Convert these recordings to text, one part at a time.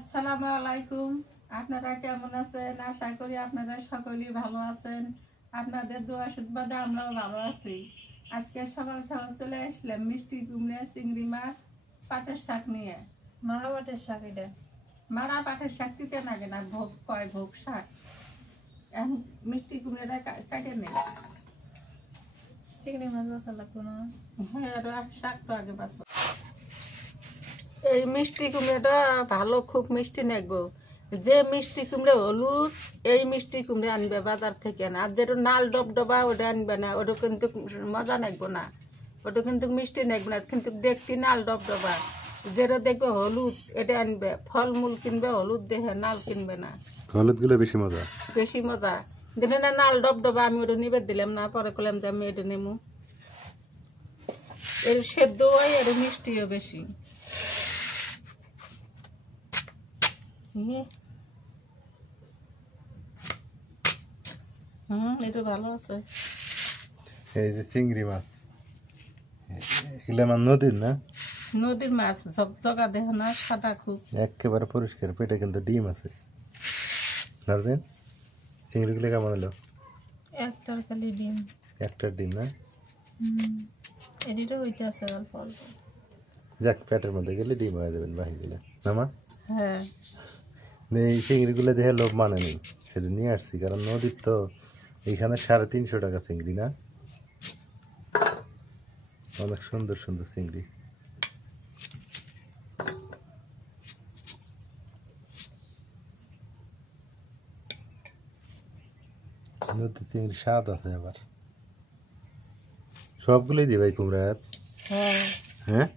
আসসালামু আলাইকুম। আপনারা কেমন আছেন? আশা করি আপনারা সকলেই ভালো আছেন। আপনাদের দোয়া আশীর্বাদে আমরাও ভালো আছি। আজকে সকাল সকাল চলে আসলাম মিষ্টি কুমড়া, চিংড়ি মাছ, পাটের শাক নিয়ে। মারা পাটের শাক এটা মারা পাটের শাক দিতে লাগে না, ভোগ শাক। এখন মিষ্টি কুমড়াটা কাটে নেই। চিংড়ি মাছ বাছা লাগতো না? হ্যাঁ, শাকটা আগে বাছো। এই মিষ্টি কুমড়াটা ভালো, খুব মিষ্টি নাকবো। যে মিষ্টি কুমড়া হলুদ, এই মিষ্টি কুমড়া আনবে বাজার থেকে না। আর যেটা নাল ডবডবা ওটা আনবে না, ওটা কিন্তু মজা নাকবো না, ওটা কিন্তু মিষ্টি নাকবে না, কিন্তু দেখতে নাল ডবডবা। যেটা দেখবে হলুদ এটা আনবে। ফলমূল কিনবে হলুদ দেখে, নাল কিনবে না। হলুদ গুলো বেশি মজা, বেশি মজা দিলে না নাল ডবডবা। আমি ওটা নিবে দিলাম না, পরে করলাম যে আমি এটা নেবো। এর সেদ্ধ হয়, এর মিষ্টিও বেশি। এটা ভালো আছে। এই যে চিংড়ি মাছ, এগুলো আমার নদীর না, নদীর মাছ, ঝকঝকা দেহ না, সাদা খুব, একেবারে পরিষ্কার। পেটে কিন্তু ডিম আছে। বুঝলেন চিংড়িগুলো কেমন হলো? একটার খালি ডিম, একটা ডিম না? এদিকে হইতে আছে অল্প অল্প। যাক, পেটের মধ্যে গেলে ডিম হয়ে যাবেন বাহিগুলো না মা? হ্যাঁ। এই চিংড়িগুলো দেখে লোভ মানে নেই, সেটা নিয়ে আসছি। কারণ নদীর তো এইখানে 350 টাকা চিংড়ি না, অনেক সুন্দর সুন্দর চিংড়ি। নদীর চিংড়ি স্বাদ আছে আবার। সবগুলোই দিবাই কুমড়া? হ্যাঁ, হ্যাঁ,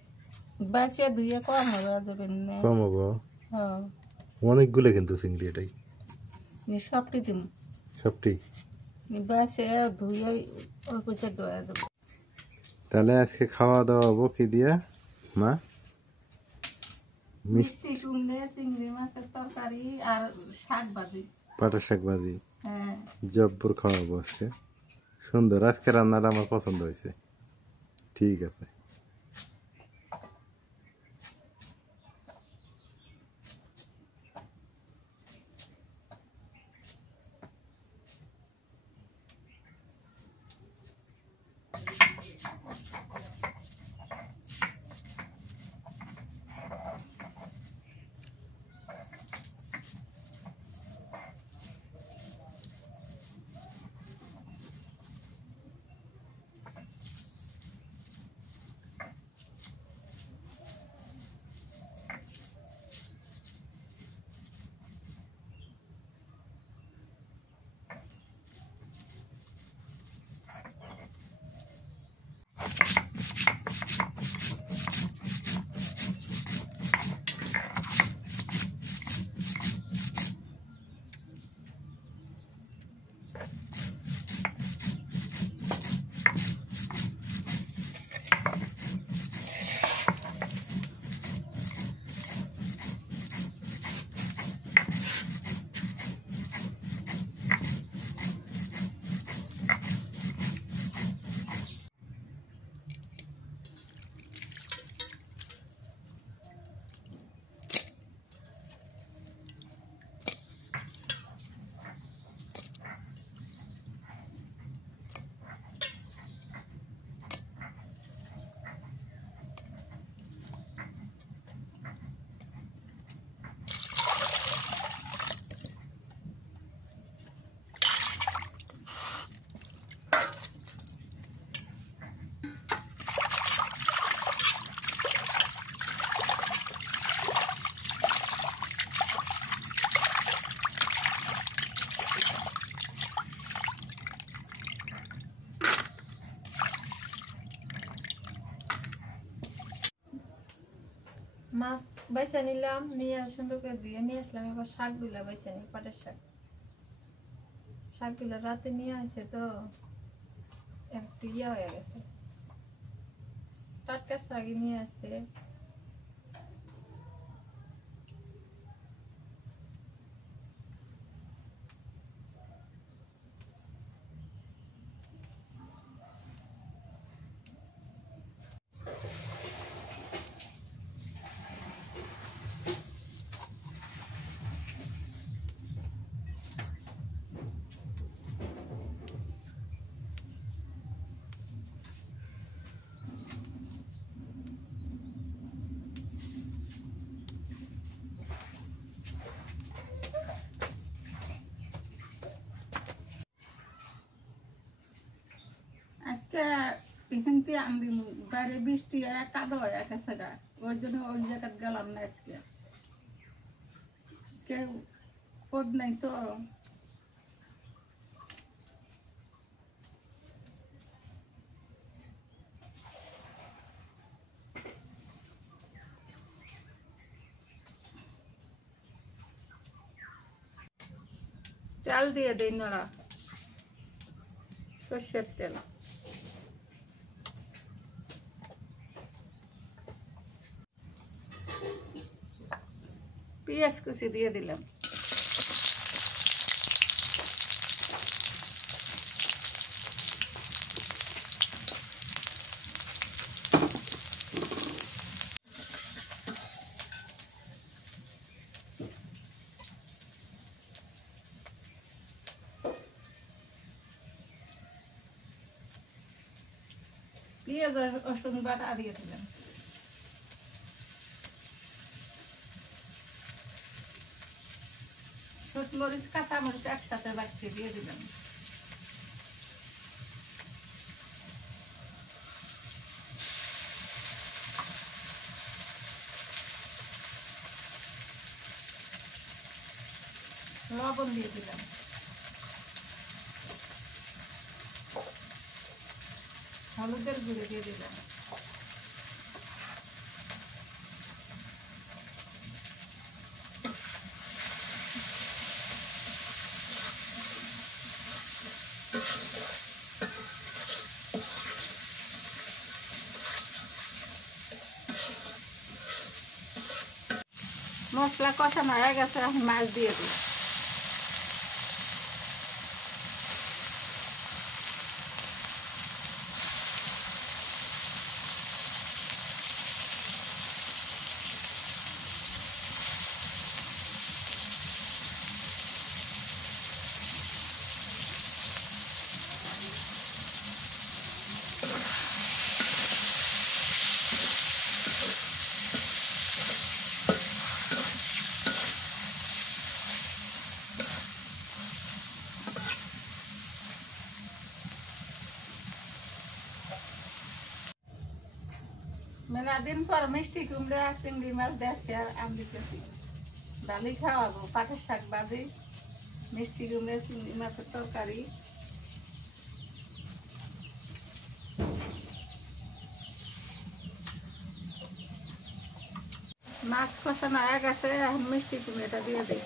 বাঁচিয়ে ধুয়ে কম হবে যাবেন না। কম হবো। হ্যাঁ, অনেকগুলো কিন্তু চিংড়ি এটাই। সবটি দিন সবটি বাঁচিয়ে ধুয়ে ওই কুচে ডোয়া দেবো। তাহলে আজকে খাওয়া দাওয়া হবো কি দিয়া মা? মিষ্টি কুমড়ে, চিংড়ি মাছের তরকারি আর শাক ভাজি, পাটের শাক ভাজি। হ্যাঁ। জব্বর খাওয়াবো আজকে। সুন্দর, আজকে রান্নাটা আমার পছন্দ হয়েছে। ঠিক আছে। মাছ বাইসা নিলাম, নিয়ে সুন্দর করে ধুয়ে নিয়ে আসলাম। এবার শাকগুলা বাইসা নিই, পাটের শাক। শাকগুলা রাতে নিয়ে আসছে তো একটু ইয়া হয়ে গেছে। টাটকা শাকই নিয়ে আসছে। কিন্তু আমি বাইরে বৃষ্টি হয় কাদা হয় গেছে গা, ওই জন্য ওই জায়গায় গেলাম না আজকে। আজকে পদ নাই তো। চাল দিয়ে দিই নড়া, সর্ষের তেল, পেঁয়াজ কুচি দিয়ে দিলাম, পেঁয়াজ আর রসুন বাটা দিয়ে দিলাম, শুকনো মরিচ কাঁচা মরিচ একসাথে বাচ্চি দিয়ে দিলাম, লবণ দিয়ে দিলাম, হলুদের গুঁড়ো দিয়ে দিলাম, মশলা কষানো হয়ে গেছে, এখন মাছ দিয়ে দিই, মেলা দিন পর মিষ্টি কুমড়া চিংড়ি মাছ দেখে আমি দিতেছি, ডালি খাওয়াবো, পাটের শাক ভাজি, মিষ্টি কুমড়া চিংড়ি মাছের তরকারি, মাছ কষানো হয়ে গেছে, এখন মিষ্টি কুমড়াটা দিয়ে দিই,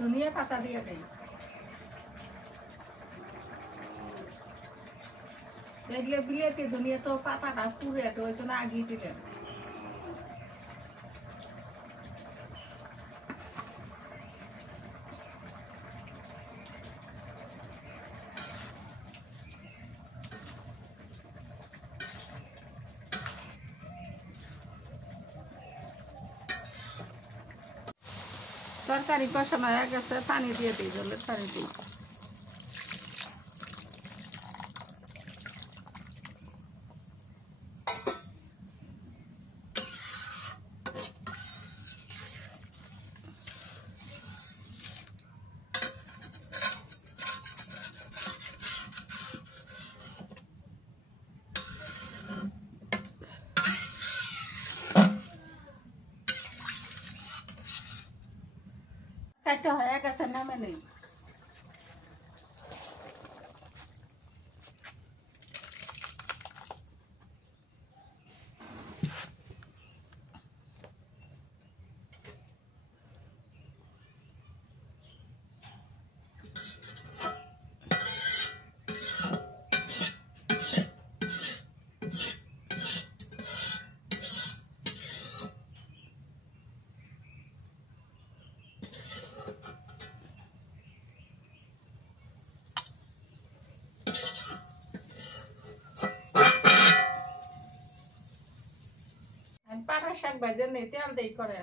ধনিয়া পাতা দিয়ে দেই, দেখলে বিলেতি ধনিয়া তো পাতাটা পুড়ে ওই জন্য আগিয়ে দিলেন, তরকারি কষানো হয়ে গেছে, পানি দিয়ে দিই, জলের পানি দিই, কাটতে হয়ে গেছে, নামে নেই, পাটের শাক ভাজে নেই তেল দেই করে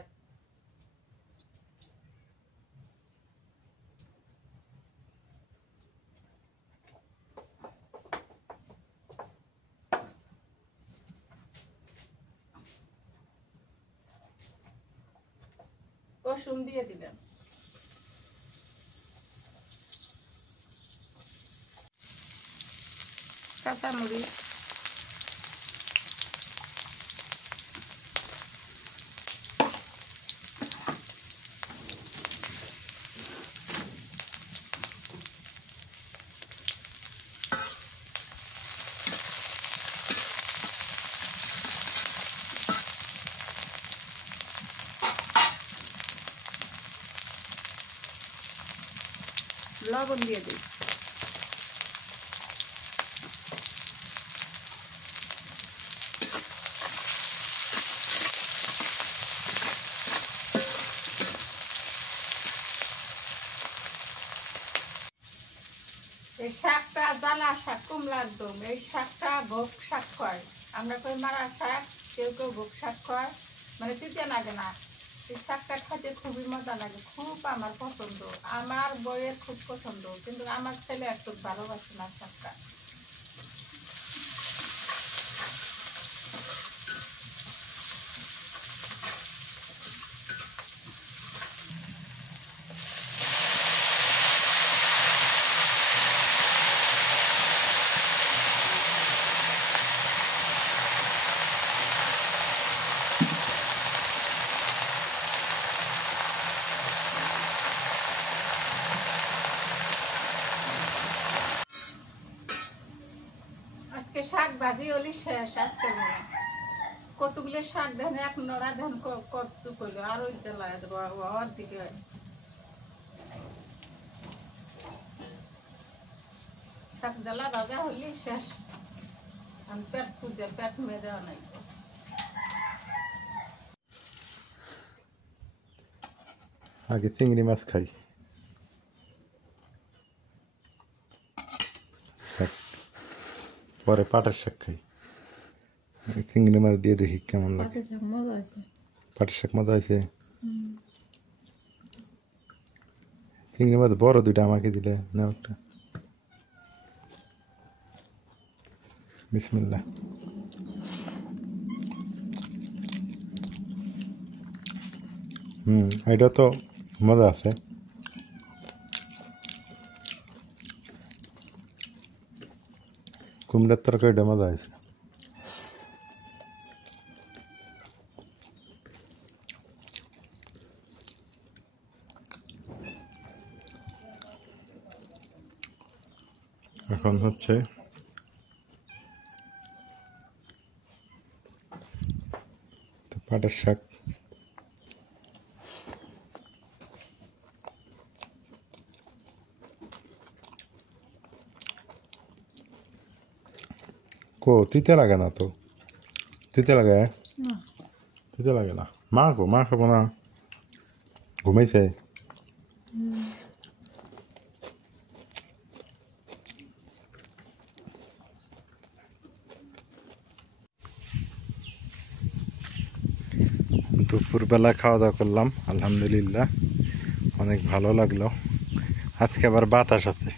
রসুন দিয়ে দিলাম কাঁচামরিচ লবণ দিয়ে দিই এই শাকটা জ্বালা শাক কুমড়া একদম এই শাকটা ভোগ শাক কয় আমরা কই মারা শাক কেউ কেউ ভোগ শাক কয় মানে তিতে লাগে না এই শাকটা খাইতে খুবই মজা লাগে খুব আমার পছন্দ আমার বইয়ের খুব পছন্দ কিন্তু আমার ছেলে একটু ভালোবাসে না শাকটা আজকে শাক ভাজি হলি শেষ আজকে মনে কতগুলো শাক দেন এক নড়া ধান কত কইলো আর ওই জ্বালায় ওর দিকে শাক জ্বালা ভাজা হলি শেষ আমি পেট পুজে পেট মেরে অনেক আগে চিংড়ি মাছ খাই পরে পাটের শাক খাই চিংড়ি মাছ দিয়ে দেখি কেমন লাগে পাটের শাক মজা আছে চিংড়ি মাছ বড় দুইটা আমাকে দিলে না একটা বিসমিল্লাহ এটা তো মজা আছে কুমড়ার তরকারিটা মজা আছে এখন হচ্ছে পাটের শাক তিতে লাগে না তো তিতে লাগে তিতে লাগে না মা খাবো না ঘুমাইছে দুপুরবেলা খাওয়া দাওয়া করলাম আলহামদুলিল্লাহ অনেক ভালো লাগলো আজকে আবার বাতাস আছে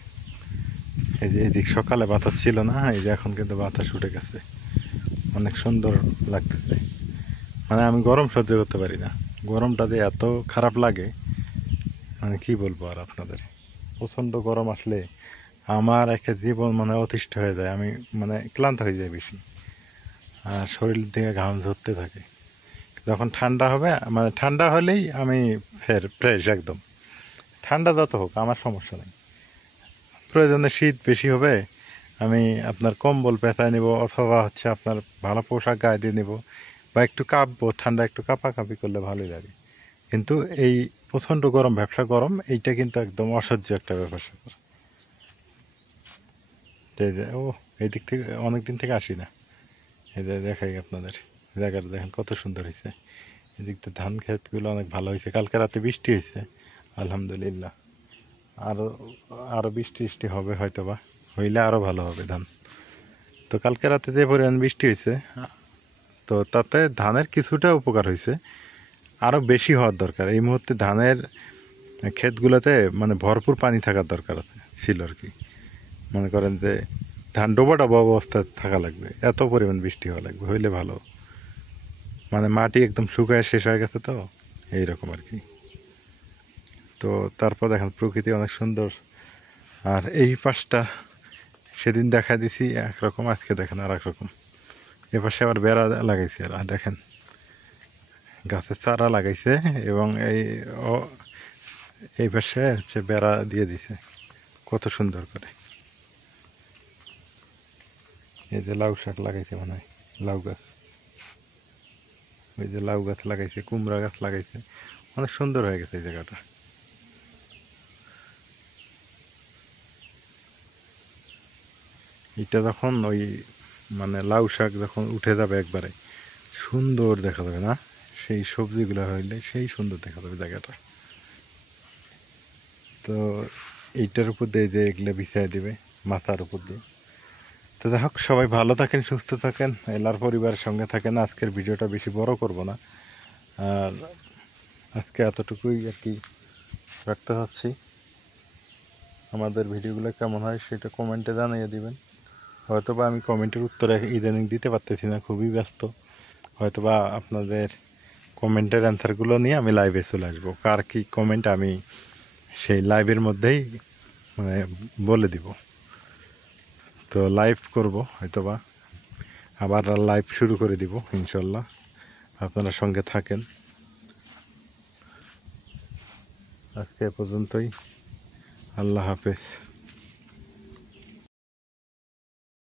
এই যে এদিক সকালে বাতাস ছিল না এই যে এখন কিন্তু বাতাস উঠে গেছে অনেক সুন্দর লাগতেছে মানে আমি গরম সহ্য করতে পারি না গরমটাতে এত খারাপ লাগে মানে কি বলবো আর আপনাদের প্রচণ্ড গরম আসলে আমার একটা জীবন মানে অতিষ্ঠ হয়ে যায় আমি মানে ক্লান্ত হয়ে যায় বেশি আর শরীর থেকে ঘাম ঝরতে থাকে যখন ঠান্ডা হবে মানে ঠান্ডা হলেই আমি ফ্রেশ একদম ঠান্ডা যত হোক আমার সমস্যা নেই প্রয়োজনে শীত বেশি হবে আমি আপনার কম্বল পেঁচায় নেব অথবা হচ্ছে আপনার ভালো পোশাক গায়ে দিয়ে নেব বা একটু কাঁপবো ঠান্ডা একটু কাঁপাকাঁপি করলে ভালোই লাগে কিন্তু এই প্রচণ্ড গরম ব্যবসা গরম এইটা কিন্তু একদম অসহ্য একটা ব্যবসা ও এই দিক থেকে অনেক দিন থেকে আসি না এই দেখাই আপনাদের জায়গাটা দেখেন কত সুন্দর হয়েছে এদিক থেকে ধান ক্ষেতগুলো অনেক ভালো হয়েছে কালকে রাতে বৃষ্টি হয়েছে আলহামদুলিল্লাহ আরও বৃষ্টি হবে হয়তো বা হইলে আরও ভালো হবে ধান তো কালকে রাতে যে পরিমাণ বৃষ্টি হয়েছে তো তাতে ধানের কিছুটা উপকার হয়েছে, আরও বেশি হওয়ার দরকার। এই মুহূর্তে ধানের ক্ষেতগুলোতে মানে ভরপুর পানি থাকার দরকার ছিল আর কি। মনে করেন যে ধান ডোবা ডোবা অবস্থায় থাকা লাগবে, এত পরিমাণ বৃষ্টি হওয়া লাগবে, হইলে ভালো। মানে মাটি একদম শুকায় শেষ হয়ে গেছে, তো এইরকম আর কি। তো তারপর দেখেন প্রকৃতি অনেক সুন্দর। আর এই পাশটা সেদিন দেখা দিছি একরকম, আজকে দেখেন আর একরকম। এ পাশে আবার বেড়া লাগাইছে, আর দেখেন গাছের চারা লাগাইছে, এবং এই পাশে হচ্ছে বেড়া দিয়ে দিছে কত সুন্দর করে। এই যে লাউ শাক লাগাইছে, মনে হয় লাউ গাছ, ওই যে লাউ গাছ লাগাইছে, কুমড়া গাছ লাগাইছে, অনেক সুন্দর হয়ে গেছে এই জায়গাটা। এটা যখন ওই মানে লাউ শাক যখন উঠে যাবে একবারে সুন্দর দেখা যাবে না, সেই সবজিগুলো হইলে সেই সুন্দর দেখা যাবে জায়গাটা। তো এইটার উপর দিয়ে যে এগুলো বিছাই দিবে মাথার উপর দিয়ে। তো যাই হোক, সবাই ভালো থাকেন, সুস্থ থাকেন, এলার পরিবারের সঙ্গে থাকেন। আজকের ভিডিওটা বেশি বড় করব না, আর আজকে এতটুকুই আর কি রাখতে চাচ্ছি। আমাদের ভিডিওগুলো কেমন হয় সেটা কমেন্টে জানিয়ে দিবেন। হয়তোবা আমি কমেন্টের উত্তর ইদানিং দিতে পারতেছি না, খুবই ব্যস্ত। হয়তোবা আপনাদের কমেন্টের অ্যান্সারগুলো নিয়ে আমি লাইভে চলে আসবো। কার কী কমেন্ট আমি সেই লাইভের মধ্যেই মানে বলে দিব। তো লাইভ করব, হয়তোবা আবার লাইভ শুরু করে দিব ইনশাল্লাহ। আপনারা সঙ্গে থাকেন। আজকে এ পর্যন্তই। আল্লাহ হাফেজ।